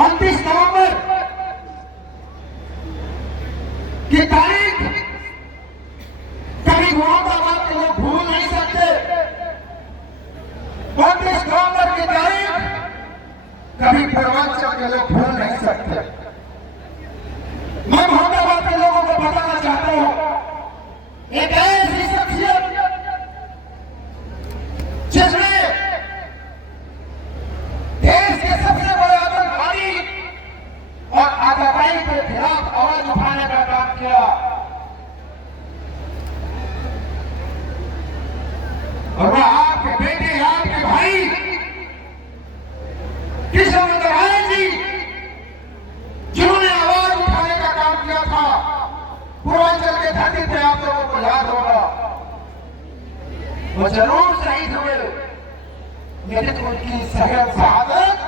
29 नवंबर की तारीख कभी मुरादाबाद के लोग भूल नहीं सकते। 29 नवंबर की तारीख कभी पूर्वांचल के लोग भूल नहीं सकते। मैं मुरादाबाद के लोगों को बताना चाहता हूं, एक ऐसी शख्सियत जिसने देश के सबसे बड़े आतंकवादी और आतंकवादी के खिलाफ आवाज उठाने का काम किया, और वह आपके बेटे, आपके भाई किशन राय जी, जिन्होंने आवाज उठाने का काम किया था पूर्वांचल के धरती पे, आप लोगों को याद होगा। वो जरूर शहीद हुए, लेकिन उनकी शहादत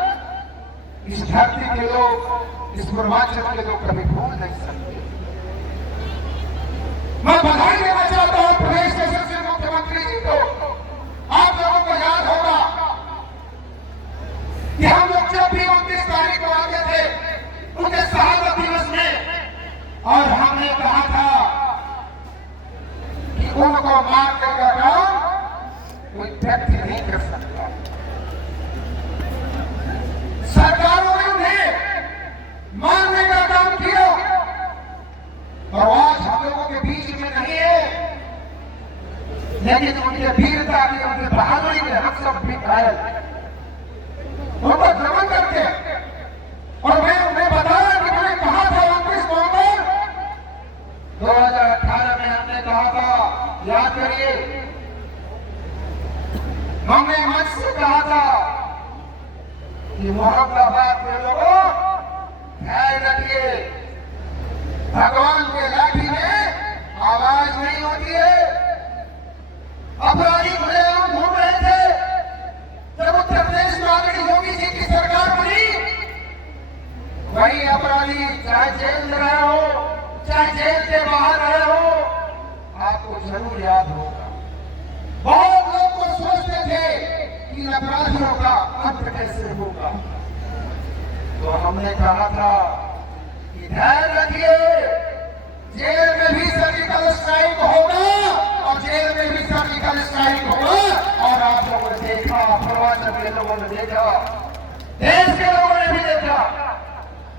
इस धरती के लोग, इस पूर्वांचल के लोग कभी भूल नहीं सकते। मैं बधाई देना चाहता हूं प्रदेश के सबसे मुख्यमंत्री जी को। आप लोगों को याद होगा कि हम लोग जब भी 29 तारीख को आते थे उनके शहादत दिवस में, और हमने कहा था कि उनको मारने का काम कोई व्यक्ति नहीं कर सकता। सरकारों ने उन्हें मारने का काम किया, और आज हम लोगों के बीच में नहीं है, लेकिन उनके वीरता की, उनकी बहादुरी में हम सब भी घायल, उनको नमन करते हैं। और मैं उन्हें बताया कि मैंने कहा था 29 नवंबर 2018 में हमने कहा था, याद करिए, हमने मंच से कहा था कि मुरादाबाद के लोगों ध्यान रखिए, भगवान के लाठी में आवाज नहीं होती है। अपराधी खुलेआम घूम रहे थे जब उत्तर प्रदेश में आदरणीय योगी जी की सरकार बनी। वही अपराधी चाहे जेल में रहे हो, चाहे जेल के बाहर रहे हो, आपको जरूर याद होगा। बहुत लोग तो सोचते थे कि अपराधियों का अंत कैसे होगा, तो हमने कहा था कि ध्यान रखिए, जेल में भी सर्जिकल स्ट्राइक होगा, और जेल में भी सर्जिकल स्ट्राइक होगा। और आप लोगों ने देखा, पूर्वांचल के लोगों ने देखा, देश के लोगों ने भी देखा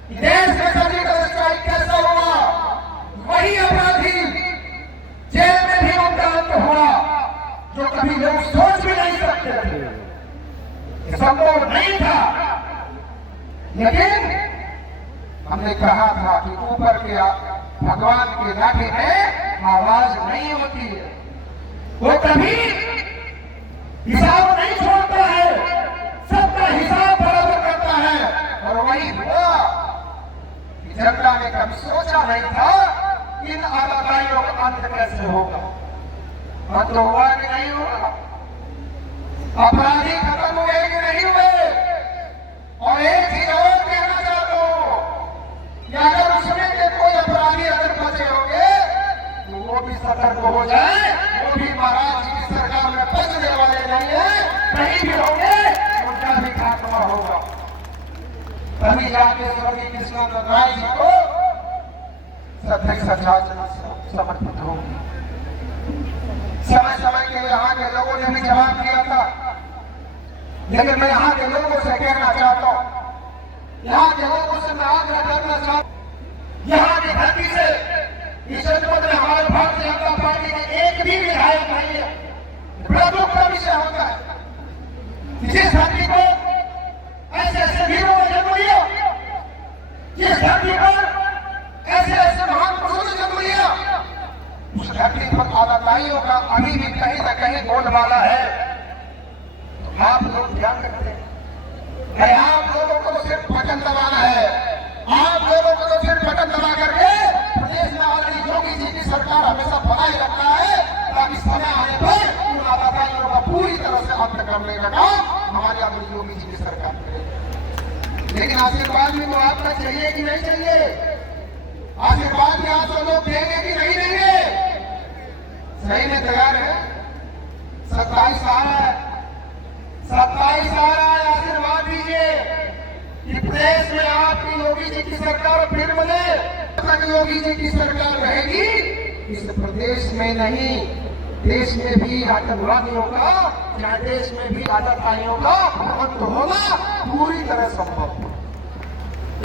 कि देश में सर्जिकल स्ट्राइक कैसा हुआ। वही अपराधी जेल में भी उनका अंत हुआ, जो कभी लोग सोच भी नहीं सकते थे, संभव नहीं था। लेकिन हमने कहा था कि ऊपर के भगवान के लाठी में आवाज नहीं होती है, वो कभी हिसाब नहीं छोड़ता है, सबका हिसाब बराबर करता है। और वही हुआ कि जनता ने कभी सोचा नहीं था इन आतंकवादियों का अंत कैसे होगा। अंत हुआ कि नहीं होगा, अपराधी खत्म हुए कि नहीं हुए। और एक ही जवाब कहना चाहता हूं कि अगर उसमें के कोई अपराधी अगर बचे होंगे तो वो भी सतर्क हो जाए, वो भी महाराज जी की सरकार में बचने वाले नहीं है, कहीं भी होंगे उनका भी खात्मा होगा। तभी जाके स्वर्गीय कृष्ण राय जी को सत्य सच्चाई समर्पित होगी। समय समय के यहाँ के लोगों ने भी जवाब दिया था, लेकिन मैं यहाँ के लोगों से कहना चाहता हूँ, यहाँ के लोगों से मैं आग्रह करना चाहता हूँ, यहाँ की धरती से इस जनपद में हमारे भारतीय जनता पार्टी के एक भी विधायक नहीं है। बड़ा दुख का विषय होता है जिस धरती को ऐसे ऐसे वीरों ने जन्म लिया, जिस धरती पर ऐसे ऐसे महान पुरुषों ने जन्म लिया, उस धरती पर आतंकवादियों का अभी भी कहीं न कहीं बोलबाला है। आप लोग ध्यान रखते हैं, आप लोगों को तो सिर्फ बटन दबाना है, आप लोगों को तो सिर्फ बटन दबा करके प्रदेश में आदरणीय योगी जी की सरकार हमेशा बनाए रखना है, ताकि समय आने पर उन आतंकवादियों का पूरी तरह से अंत करने का काम हमारे आदरणीय योगी जी की सरकार करेगी। लेकिन आशीर्वाद भी तो आपका चाहिए कि नहीं चाहिए? आशीर्वाद भी आप सब लोग देंगे कि नहीं देंगे? सही में तैयार है? 27 आ रहा है, 27 आ रहा है, आशीर्वाद दीजिए कि प्रदेश में आज सरकार फिर बने, तक योगी जी की सरकार रहेगी, इस प्रदेश में नहीं, देश में भी आतंकवादियों का, चाहे देश में भी आतंकवादियों का अंत होना पूरी तरह संभव।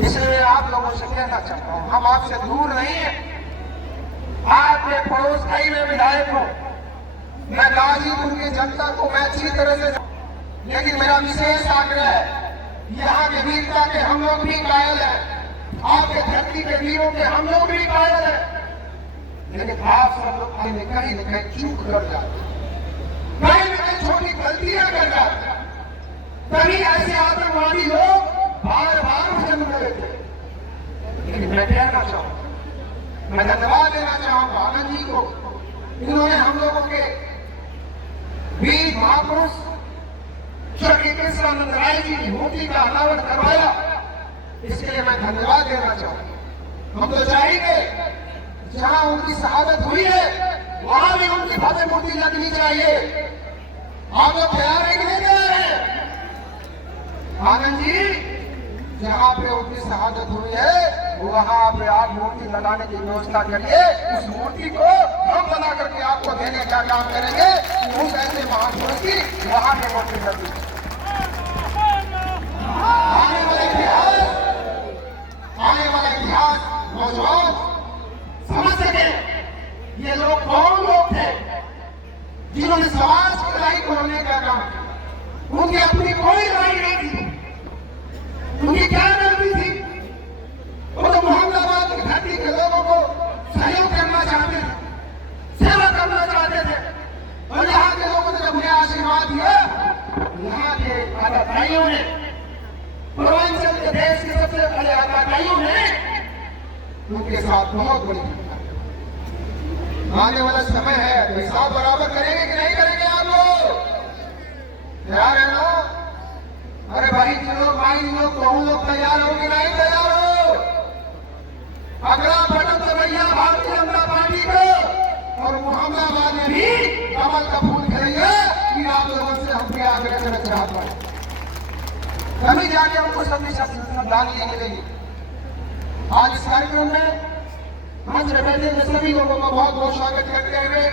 इसलिए आप लोगों से कहना चाहता हूं, हम आपसे दूर नहीं है, आपके पड़ोस का ही मैं विधायक हूं, मैं गाजीपुर की जनता को मैं अच्छी तरह से, लेकिन मेरा विशेष आग्रह है, यहाँ के वीरता के हम लोग भी कायल हैं, आपके धरती के वीरों के हम लोग भी कायल हैं, लेकिन आप सब लोग कहीं न कहीं चूक कर जाते, कहीं न कहीं छोटी गलतियां कर जाते, तभी ऐसे आतंकवादी लोग बार बार जन्म लेते। लेकिन मैं कहना चाहूंगा, मैं धन्यवाद देना चाहूंगा आनंद जी को, इन्होंने हम लोगों के वीर महापुरुष स्वर्गीय कृष्णानंद राय जी की मूर्ति का अनावरण करवाया, इसके लिए मैं धन्यवाद देना चाहूंगा। हम तो चाहेंगे जहां उनकी शहादत हुई है वहां भी उनकी भव्य मूर्ति लगनी चाहिए। आप लोग तैयार है कि नहीं तैयार है? आनंद जी, जहां पे उनकी शहादत हुई है वहां पे आप मूर्ति लगाने की व्यवस्था करिए, उस मूर्ति को हम बना करके आपको देने का काम करेंगे, उस ऐसे महापुरुष की वहां पे मूर्ति लगी। आने वाला इतिहास नौजवान समझ सके ये लोग कौन लोग थे जिन्होंने समाज की लड़ाई को होने का काम किया। उनकी अपनी कोई लड़ाई नहीं थी, उनकी क्या गलती थी? वो तो मोहम्मदाबाद की धरती के लोगों को सहयोग करना चाहते थे, सेवा करना चाहते थे, और यहाँ के लोगों ने जब उन्हें आशीर्वाद दिया, यहाँ के आतंकवादियों ने, पूर्वांचल के देश के सबसे बड़े आतंकवादियों ने उनके साथ बहुत बड़ी घटना। आने वाला समय है, हिसाब बराबर करेंगे कि नहीं करेंगे आप लोग? तैयार है ना? अरे भाई जी लोग, भाई जी लोग, तो लोग तैयार हो कि नहीं तैयार हो? अगला बटन तो भैया भारतीय जनता पार्टी को, और मोहम्मदाबाद में भी कमल का फूल खिलेंगे कि आप लोगों से हम भी आगे करना चाहते हैं, तभी जाके हमको श्रद्धांजलि मिलेगी। आज इस कार्यक्रम में मंच में बैठे सभी लोगों का बहुत बहुत स्वागत करते हुए